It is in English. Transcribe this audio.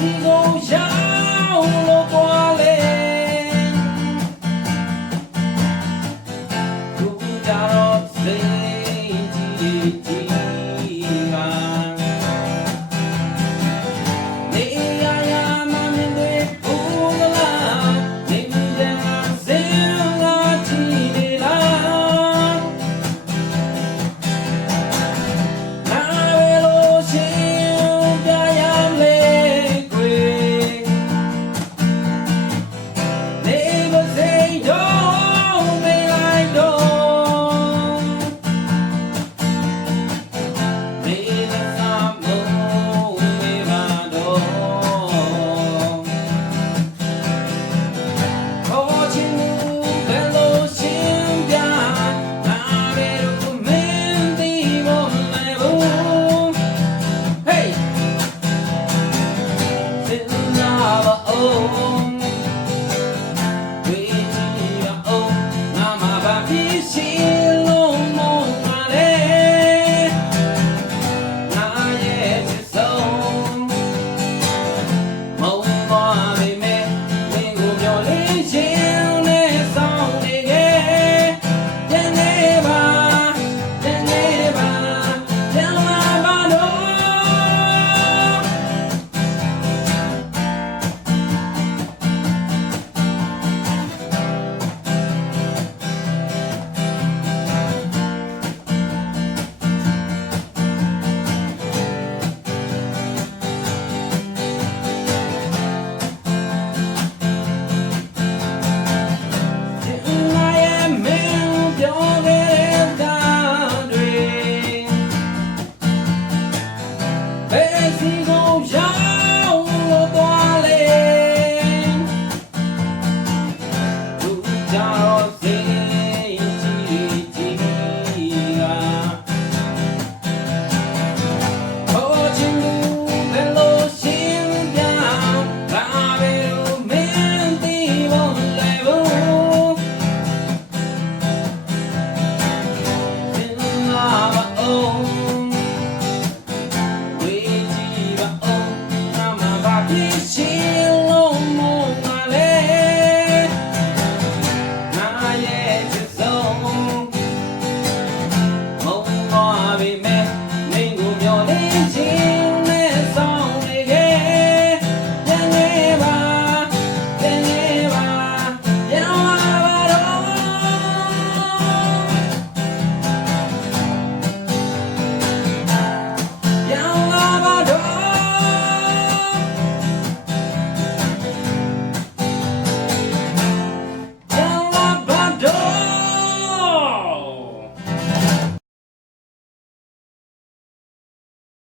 You know. te